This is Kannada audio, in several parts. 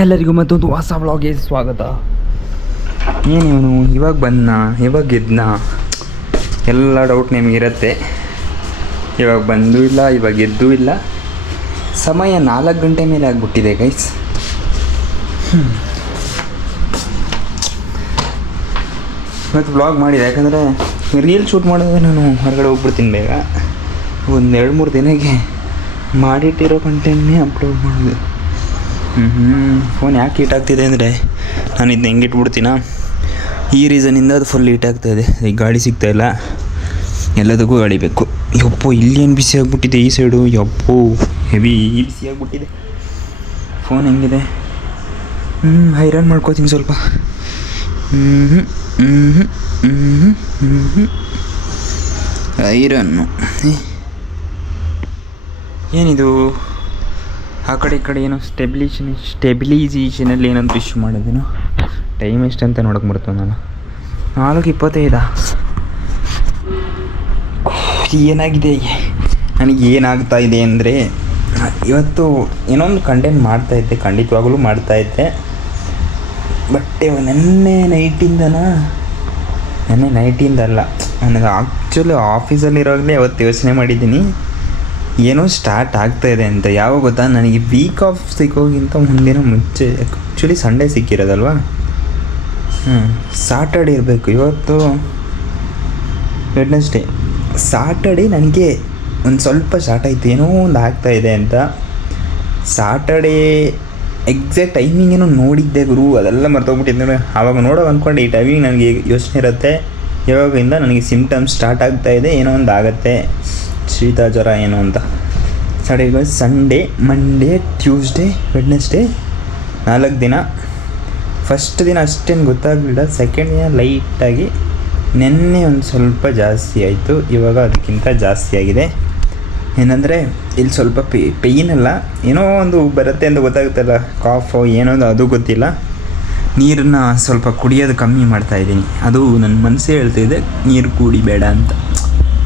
ಎಲ್ಲರಿಗೂ ಮತ್ತೊಂದು ಹೊಸ ವ್ಲಾಗ್ಗೆ ಸ್ವಾಗತ. ಏನೇನು ಇವಾಗ ಬಂದನಾ, ಇವಾಗ ಗೆದ್ದನಾ, ಎಲ್ಲ ಡೌಟ್ ನಿಮಗಿರುತ್ತೆ. ಇವಾಗ ಬಂದೂ ಇಲ್ಲ, ಇವಾಗ ಗೆದ್ದೂ ಇಲ್ಲ. ಸಮಯ 4 ಗಂಟೆ ಮೇಲೆ ಆಗಿಬಿಟ್ಟಿದೆ ಗೈಸ್. ಇವತ್ತು ವ್ಲಾಗ್ ಮಾಡಿದೆ, ಯಾಕಂದರೆ ರೀಲ್ ಶೂಟ್ ಮಾಡಿದ್ರೆ ನಾನು ಹೊರಗಡೆ ಹೋಗ್ಬಿಡ್ತೀನಿ ಬೇಗ. ಒಂದು 2-3 ದಿನಕ್ಕೆ ಮಾಡಿಟ್ಟಿರೋ ಕಂಟೆಂಟ್ನೇ ಅಪ್ಲೋಡ್ ಮಾಡೋದು. ಫೋನ್ ಯಾಕೆ ಹೀಟ್ ಆಗ್ತಿದೆ ಅಂದರೆ ನಾನು ಇದನ್ನ ಹೆಂಗೆ ಇಟ್ಬಿಡ್ತೀನ, ಈ ರೀಸನಿಂದ ಅದು ಫುಲ್ ಹೀಟ್ ಆಗ್ತಾಯಿದೆ. ಈಗ ಗಾಡಿ ಸಿಗ್ತಾಯಿಲ್ಲ, ಎಲ್ಲದಕ್ಕೂ ಗಾಡಿ ಬೇಕು. ಯಪ್ಪೋ ಇಲ್ಲೇನು ಬಿಸಿ ಆಗಿಬಿಟ್ಟಿದೆ ಈ ಸೈಡು, ಯಪ್ಪೋ ಹೆವಿ ಬಿಸಿ ಆಗಿಬಿಟ್ಟಿದೆ. ಫೋನ್ ಹೆಂಗಿದೆ, ಹೈರಾನ್ ಮಾಡ್ಕೋತೀನಿ ಸ್ವಲ್ಪ. ಐರನ್ನು ಏನಿದು, ಆ ಕಡೆ ಈ ಕಡೆ ಏನೋ ಸ್ಟೆಬಿಲೈಸೇಷನಲ್ಲಿ ಏನಂತ ಇಶ್ಯೂ ಮಾಡೋದೇನೋ. ಟೈಮ್ ಎಷ್ಟಂತ ನೋಡೋಕೆ ಬರ್ತದೆ ನಾನು 4:25. ಏನಾಗಿದೆ, ನನಗೆ ಏನಾಗ್ತಾ ಇದೆ ಅಂದರೆ, ಇವತ್ತು ಏನೋ ಒಂದು ಕಂಟೆಂಟ್ ಮಾಡ್ತಾಯಿದ್ದೆ, ಖಂಡಿತವಾಗಲೂ ಮಾಡ್ತಾಯಿದ್ದೆ. ಬಟ್ ನೆನ್ನೆ ನೈಟಿಂದಲ್ಲ, ನನಗೆ ಆ್ಯಕ್ಚುಲಿ ಆಫೀಸಲ್ಲಿರೋವಾಗಲೇ ಅವತ್ತು ಯೋಚನೆ ಮಾಡಿದ್ದೀನಿ ಏನೋ ಸ್ಟಾರ್ಟ್ ಆಗ್ತಾಯಿದೆ ಅಂತ. ಯಾವಾಗ ಗೊತ್ತಾ, ನನಗೆ ವೀಕ್ ಆಫ್ ಸಿಗೋಕ್ಕಿಂತ ಮುಂದಿನ ಮುಂಚೆ. ಆ್ಯಕ್ಚುಲಿ ಸಂಡೇ ಸಿಕ್ಕಿರೋದಲ್ವ, ಸಾಟರ್ಡೇ ಇರಬೇಕು. ಇವತ್ತು ವೆಡ್ನೆಸ್ಡೇ, ಸಾಟರ್ಡೇ ನನಗೆ ಒಂದು ಸ್ವಲ್ಪ ಸ್ಟಾರ್ಟ್ ಆಯಿತು, ಏನೋ ಒಂದು ಆಗ್ತಾಯಿದೆ ಅಂತ. ಸಾಟರ್ಡೇ ಎಕ್ಸಾಕ್ಟ್ ಟೈಮಿಂಗ್ ಏನೋ ನೋಡಿದ್ದೆ ಗುರು, ಅದೆಲ್ಲ ಮರ್ತೋಗ್ಬಿಟ್ಟಿದ್ದೆ. ಆವಾಗ ನೋಡೋ ಅಂದ್ಕೊಂಡು ಈ ಟೈಮಿಂಗ್ ನನಗೆ ಯೋಚನೆ ಇರುತ್ತೆ, ಯಾವಾಗಿಂದ ನನಗೆ ಸಿಮ್ಟಮ್ಸ್ ಸ್ಟಾರ್ಟ್ ಆಗ್ತಾಯಿದೆ, ಏನೋ ಒಂದು ಆಗುತ್ತೆ, ಶೀತ ಜ್ವರ ಏನೋ ಅಂತ. ಸಂಡೇ, ಮಂಡೇ, ಟ್ಯೂಸ್ಡೇ, ವೆಡ್ನೆಸ್ಡೇ 4 ದಿನ. ಫಸ್ಟ್ ದಿನ ಅಷ್ಟೇನು ಗೊತ್ತಾಗಲಿಲ್ಲ, ಸೆಕೆಂಡ್ ದಿನ ಲೈಟಾಗಿ, ನೆನ್ನೆ ಒಂದು ಸ್ವಲ್ಪ ಜಾಸ್ತಿ ಆಯಿತು, ಇವಾಗ ಅದಕ್ಕಿಂತ ಜಾಸ್ತಿ ಆಗಿದೆ. ಏನಂದರೆ ಇಲ್ಲಿ ಸ್ವಲ್ಪ ಪೇಯ್ನ್ ಅಲ್ಲ, ಏನೋ ಒಂದು ಬರುತ್ತೆ ಅಂತ ಗೊತ್ತಾಗುತ್ತಲ್ಲ, ಕಾಫು ಏನೋ ಅದು ಗೊತ್ತಿಲ್ಲ. ನೀರನ್ನ ಸ್ವಲ್ಪ ಕುಡಿಯೋದು ಕಮ್ಮಿ ಮಾಡ್ತಾಯಿದ್ದೀನಿ, ಅದು ನನ್ನ ಮನಸ್ಸೇ ಹೇಳ್ತಾಯಿದೆ ನೀರು ಕುಡಿಬೇಡ ಅಂತ.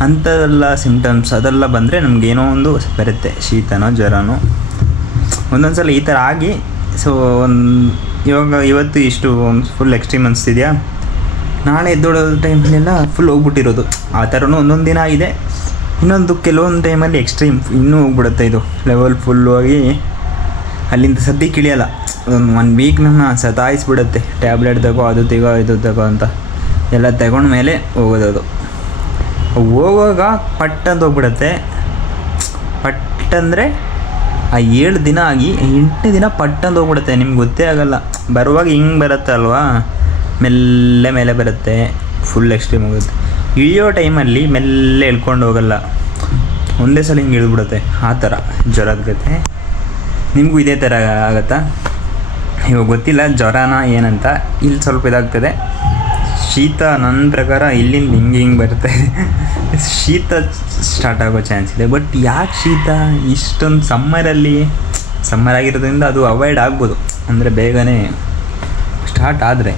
ಅಂಥದ್ದೆಲ್ಲ ಸಿಮ್ಟಮ್ಸ್ ಅದೆಲ್ಲ ಬಂದರೆ ನಮಗೇನೋ ಒಂದು ಬರುತ್ತೆ, ಶೀತನೋ ಜ್ವರನೋ ಒಂದೊಂದು ಸಲ ಈ ಥರ ಆಗಿ. ಸೊ ಇವತ್ತು ಇಷ್ಟು ಫುಲ್ ಎಕ್ಸ್ಟ್ರೀಮ್ ಅನಿಸ್ತಿದೆಯಾ, ನಾಳೆ ಎದ್ದೋಳೋ ಟೈಮಲ್ಲೆಲ್ಲ ಫುಲ್ ಹೋಗ್ಬಿಟ್ಟಿರೋದು. ಆ ಥರನೂ ಒಂದೊಂದು ದಿನ ಆಗಿದೆ, ಇನ್ನೊಂದು ಕೆಲವೊಂದು ಟೈಮಲ್ಲಿ ಎಕ್ಸ್ಟ್ರೀಮ್ ಇನ್ನೂ ಹೋಗ್ಬಿಡುತ್ತೆ, ಇದು ಲೆವೆಲ್ ಫುಲ್ಲು ಆಗಿ ಅಲ್ಲಿಂದ ಸದ್ಯಕ್ಕೆ ಇಳಿಯೋಲ್ಲ. ಒಂದು ವೀಕ್ ನನ್ನ ಸತಾಯಿಸ್ಬಿಡುತ್ತೆ, ಟ್ಯಾಬ್ಲೆಟ್ ತಗೋ, ಅದು ತೆಗೋ, ಇದು ತಗೋ ಅಂತ ಎಲ್ಲ ತಗೊಂಡ ಮೇಲೆ ಹೋಗೋದು. ಹೋಗುವಾಗ ಪಟ್ಟಂತ ಹೋಗ್ಬಿಡುತ್ತೆ. ಪಟ್ಟಂದರೆ ಆ 7 ದಿನ ಆಗಿ 8ನೇ ದಿನ ಪಟ್ಟಂತ ಹೋಗ್ಬಿಡುತ್ತೆ, ನಿಮ್ಗೆ ಗೊತ್ತೇ ಆಗೋಲ್ಲ. ಬರುವಾಗ ಹಿಂಗೆ ಬರುತ್ತೆ ಅಲ್ವಾ, ಮೆಲ್ಲೆ ಮೇಲೆ ಬರುತ್ತೆ, ಫುಲ್ ಎಕ್ಸ್ಟ್ರೀಮ್ ಹೋಗುತ್ತೆ. ಇಳಿಯೋ ಟೈಮಲ್ಲಿ ಮೆಲ್ಲೆ ಇಳ್ಕೊಂಡು ಹೋಗಲ್ಲ, ಒಂದೇ ಸಲ ಹಿಂಗೆ ಇಳಿದ್ಬಿಡುತ್ತೆ. ಆ ಥರ ಜ್ವರದ ಗತೆ ನಿಮಗೂ ಇದೇ ಥರ ಆಗುತ್ತಾ? ಇವಾಗ ಗೊತ್ತಿಲ್ಲ ಜ್ವರನ ಏನಂತ. ಇಲ್ಲಿ ಸ್ವಲ್ಪ ಇದಾಗ್ತದೆ, ಶೀತ ನನ್ನ ಪ್ರಕಾರ ಇಲ್ಲಿಂದ ಹಿಂಗೆ ಬರುತ್ತೆ. ಶೀತ ಸ್ಟಾರ್ಟ್ ಆಗೋ ಚಾನ್ಸ್ ಇದೆ. ಬಟ್ ಯಾಕೆ ಶೀತ ಇಷ್ಟೊಂದು ಸಮ್ಮರ್ ಆಗಿರೋದ್ರಿಂದ ಅದು ಅವಾಯ್ಡ್ ಆಗ್ಬೋದು, ಅಂದರೆ ಬೇಗನೆ ಸ್ಟಾರ್ಟ್ ಆದರೆ.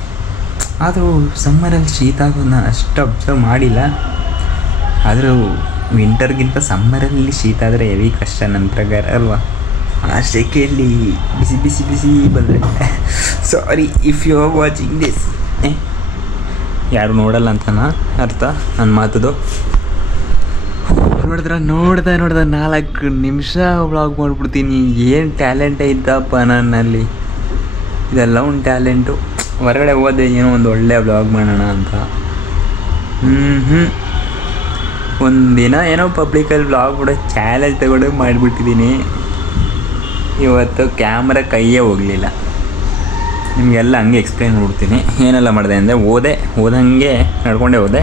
ಆದರೂ ಸಮ್ಮರಲ್ಲಿ ಶೀತ ಆಗೋದು ನಾನು ಅಷ್ಟು ಅಬ್ಸರ್ವ್ ಮಾಡಿಲ್ಲ. ಆದರೂ ವಿಂಟರ್ಗಿಂತ ಸಮ್ಮರಲ್ಲಿ ಶೀತ ಆದರೆ ಹೆವಿ ಕಷ್ಟ ನನ್ನ ಪ್ರಕಾರ ಅಲ್ವಾ. ಆ ಸೆಕೆಯಲ್ಲಿ ಬಿಸಿ ಬಂದರೆ sorry if you are watching this. ಯಾರು ನೋಡಲ್ಲ ಅಂತನಾ ಅರ್ಥ ನನ್ನ ಮಾತದು. ನೋಡ್ದೆ 4 ನಿಮಿಷ ವ್ಲಾಗ್ ಮಾಡಿಬಿಡ್ತೀನಿ. ಏನು ಟ್ಯಾಲೆಂಟ್ ಐತಪ್ಪ ನನ್ನಲ್ಲಿ, ಇದೆಲ್ಲ ಒಂದು ಟ್ಯಾಲೆಂಟು. ಹೊರಗಡೆ ಹೋದೆ ಏನೋ ಒಂದು ಒಳ್ಳೆ ವ್ಲಾಗ್ ಮಾಡೋಣ ಅಂತ. ಒಂದಿನ ಏನೋ ಪಬ್ಲಿಕಲ್ಲಿ ವ್ಲಾಗ್ ಬಿಡೋ ಚಾಲೆಂಜ್ ತಗೊಂಡು ಮಾಡಿಬಿಟ್ಟಿದ್ದೀನಿ. ಇವತ್ತು ಕ್ಯಾಮ್ರಾ ಕೈಯೇ ಹೋಗಲಿಲ್ಲ. ನಿಮಗೆಲ್ಲ ಹಂಗೆ ಎಕ್ಸ್ಪ್ಲೇನ್ ಮಾಡ್ಬಿಡ್ತೀನಿ ಏನೆಲ್ಲ ಮಾಡಿದೆ ಅಂದರೆ, ಓದಂಗೆ ನಡ್ಕೊಂಡೇ ಹೋದೆ.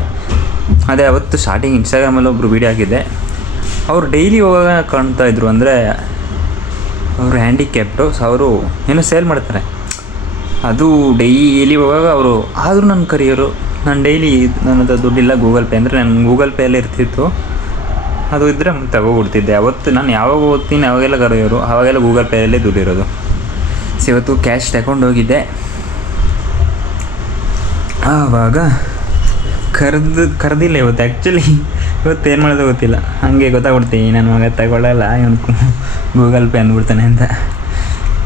ಅದೇ ಅವತ್ತು ಸ್ಟಾರ್ಟಿಂಗ್ ಇನ್ಸ್ಟಾಗ್ರಾಮಲ್ಲಿ ಒಬ್ಬರು ವೀಡಿಯೋ ಹಾಕಿದ್ದೆ. ಅವರು ಡೈಲಿ ಹೋಗಾಗ ಕಾಣ್ತಾಯಿದ್ರು, ಅಂದರೆ ಅವರು ಹ್ಯಾಂಡಿಕ್ಯಾಪ್ಟು. ಸೊ ಅವರು ಏನೋ ಸೇಲ್ ಮಾಡ್ತಾರೆ, ಅದು ಡೈಲಿ ಹೋಗಾಗ ಅವರು. ಆದರೂ ನನ್ನ ಕರಿಯೋರು, ನಾನು ಡೈಲಿ ನನ್ನ ಹತ್ರ ದುಡ್ಡಿಲ್ಲ, ಗೂಗಲ್ ಪೇ ಅಂದರೆ ನನ್ನ ಗೂಗಲ್ ಪೇಯಲ್ಲಿ ಇರ್ತಿತ್ತು, ಅದು ಇದ್ದರೆ ತಗೋಬಿಡ್ತಿದ್ದೆ. ಅವತ್ತು ನಾನು ಯಾವಾಗ ಓದ್ತೀನಿ ಅವಾಗೆಲ್ಲ ಕರೆಯೋರು, ಆವಾಗೆಲ್ಲ ಗೂಗಲ್ ಪೇಯಲ್ಲೇ ದುಡ್ಡಿರೋದು. ಸೊ ಇವತ್ತು ಕ್ಯಾಶ್ ತಗೊಂಡು ಹೋಗಿದ್ದೆ. ಆವಾಗ ಕರೆದಿಲ್ಲ ಇವತ್ತು. ಆ್ಯಕ್ಚುಲಿ ಇವತ್ತು ಏನು ಮಾಡೋದು ಗೊತ್ತಿಲ್ಲ, ಹಾಗೆ ಗೊತ್ತಾಗ್ಬಿಡ್ತೀನಿ ನನ್ನ ಮಗ ತಗೊಳ್ಳಲ್ಲ ಇವನು ಗೂಗಲ್ ಪೇ ಅಂದ್ಬಿಡ್ತಾನೆ ಅಂತ.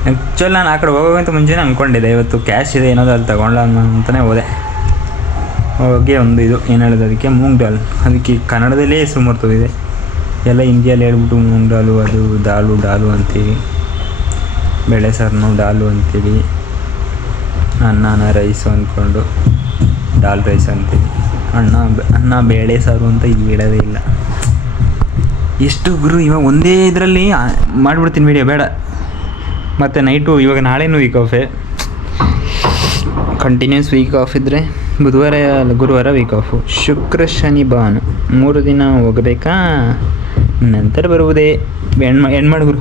ಆ್ಯಕ್ಚುಲಿ ನಾನು ಆ ಕಡೆ ಹೋಗೋಕ್ಕಿಂತ ಮುಂಚೆನೇ ಅಂದ್ಕೊಂಡಿದ್ದೆ ಇವತ್ತು ಕ್ಯಾಶ್ ಇದೆ ಏನಾದರೂ ಅಲ್ಲಿ ತಗೊಳ್ಳ ಅಂತಲೇ ಹೋದೆ. ಹೋಗಿ ಒಂದು ಇದು ಏನು ಹೇಳೋದು ಅದಕ್ಕೆ ಮೂಂಗ್ ದಾಲ್, ಅದಕ್ಕೆ ಕನ್ನಡದಲ್ಲೇ ಹೆಸರು ಮರ್ತೋಗಿದೆ, ಎಲ್ಲ ಹಿಂದಿಯಲ್ಲಿ ಹೇಳ್ಬಿಟ್ಟು ಮೂಂಗ್ ದಾಲು ಅದು ಡಾಲು ಅಂತೀವಿ, ಬೇಳೆ ಸಾರನ್ನು ಡಾಲು ಅಂತೀವಿ, ಅನ್ನನ ರೈಸು ಅಂದ್ಕೊಂಡು ಡಾಲ್ ರೈಸ್ ಅಂತೀವಿ, ಅನ್ನ ಬೇಳೆ ಸಾರು ಅಂತ ಹೇಳೋದೇ ಇಲ್ಲ. ಎಷ್ಟು ಗುರು ಇವಾಗ ಒಂದೇ ಇದರಲ್ಲಿ ಮಾಡಿಬಿಡ್ತೀನಿ ವೀಡಿಯೋ, ಬೇಡ ಮತ್ತು ನೈಟು ಇವಾಗ ನಾಳೆನೂ ವೀಕ್ ಆಫೇ, ಕಂಟಿನ್ಯೂಸ್ ವೀಕ್ ಆಫ್ ಇದ್ದರೆ ಬುಧವಾರ ಗುರುವಾರ ವೀಕ್ ಆಫು, ಶುಕ್ರ ಶನಿ ಭಾನು 3 ದಿನ ಹೋಗಬೇಕಾ, ನಂತರ ಬರುವುದೇ ಹೆಣ್ಣು ಗುರು.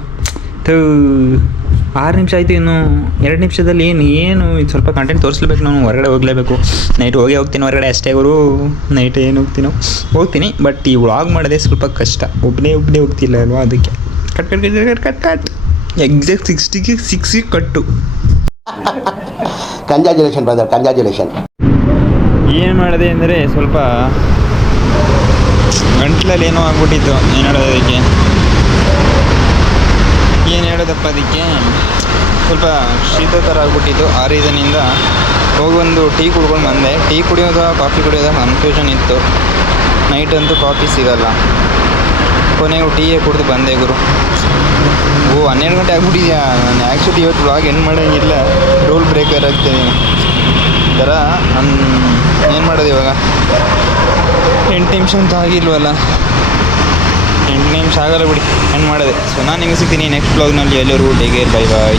6 ನಿಮಿಷ ಆಯಿತು, ಇನ್ನು 2 ನಿಮಿಷದಲ್ಲಿ ಏನು ಸ್ವಲ್ಪ ಕಂಟೆಂಟ್ ತೋರಿಸ್ಲೇಬೇಕು, ನಾನು ಹೊರಗಡೆ ಹೋಗಲೇಬೇಕು. ನೈಟ್ ಹೋಗ್ತೀನಿ ಹೊರಗಡೆ ಅಷ್ಟೇ ಗುರು, ನೈಟ್ ಏನು ಹೋಗ್ತೀನಿ, ಬಟ್ ಈ ವ್ಲಾಗ್ ಮಾಡೋದೇ ಸ್ವಲ್ಪ ಕಷ್ಟ, ಒಬ್ಬನೇ ಹೋಗ್ತಿಲ್ಲ ಅಲ್ವಾ, ಅದಕ್ಕೆ ಕಟ್ ಎಕ್ಸಾಕ್ಟ್ 60 ಕಟ್ಟು. Congratulation brother, congratulation. ಏನು ಮಾಡಿದೆ ಅಂದರೆ ಸ್ವಲ್ಪ ಗಂಟ್ಲಲ್ಲಿ ಏನೋ ಆಗ್ಬಿಟ್ಟಿತ್ತು, ಏನು ಹೇಳೋದಪ್ಪ ಅದಕ್ಕೆ ಸ್ವಲ್ಪ ಶೀತ ಥರ ಆಗ್ಬಿಟ್ಟಿತ್ತು. ಆ ರೀಸನಿಂದ ಹೋಗಿ ಒಂದು ಟೀ ಕುಡ್ಕೊಂಡು ಬಂದೆ. ಟೀ ಕುಡಿಯೋದ ಕಾಫಿ ಕುಡಿಯೋದ ಕನ್ಫ್ಯೂಷನ್ ಇತ್ತು. ನೈಟ್ ಅಂತೂ ಕಾಫಿ ಸಿಗಲ್ಲ, ಕೊನೆಗೂ ಟೀಯೇ ಕುಡಿದು ಬಂದೆ ಗುರು. 12 ಗಂಟೆ ಆಗ್ಬಿಟ್ಟಿದ್ಯಾ. ನಾನು ಆ್ಯಕ್ಚುಲಿ ಇವತ್ತು ವ್ಲಾಗ್ ಏನು ಮಾಡೋಂಗಿಲ್ಲ, ರೂಲ್ ಬ್ರೇಕರ್ ಆಗ್ತೀನಿ ಥರ. ಏನು ಮಾಡೋದು ಇವಾಗ, 8 ನಿಮಿಷ ಅಂತ ಆಗಿಲ್ವಲ್ಲ, 8 ನಿಮಿಷ ಆಗಲ್ಲ ಬಿಡಿ, ಏನು ಮಾಡೋದೆ. ಸೊ ನಾನು ನಿಮಗೆ ಸಿಗ್ತೀನಿ ನೆಕ್ಸ್ಟ್ ವ್ಲಾಗ್ನಲ್ಲಿ. ಎಲ್ಲರೂ ಟೇಕ್ ಕೇರ್, ಬೈ ಬಾಯ್.